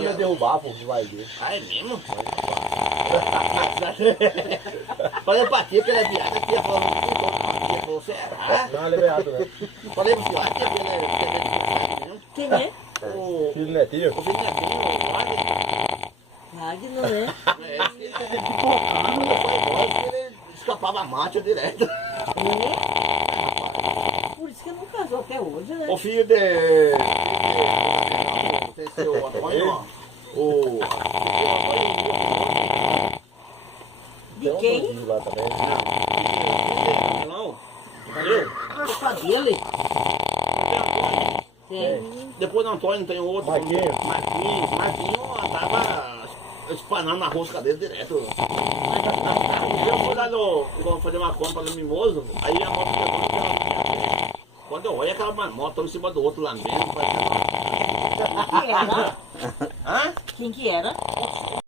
me derrubar, pô, que vai ver. Ah, é mesmo? Falei pra tia que ele é viado, a tia falou, tia falou, será? Não, ele é beato, né? Falei pro senhor, a tia que ele é viado. Quem é? O Filho netinho. filho netinho, o Wagner. Ragnar, né? Ele pipocava, quando foi embora, ele escapava a marcha direto. Por isso que não casou até hoje, né? O filho de tem seu Antônio, ó. O De quem? Um lá também. não, entendeu? Só dele? Tem. Tem. Depois do Antônio tem outro. Marquinhos. Marquinhos andava espanando na rosca dele direto. Eu fui lá no, fazer uma compra no Mimoso, aí a moto pegou. Quando eu olho aquela moto um em cima do outro lá mesmo, parecendo Quem que era? Hã? Quem que era?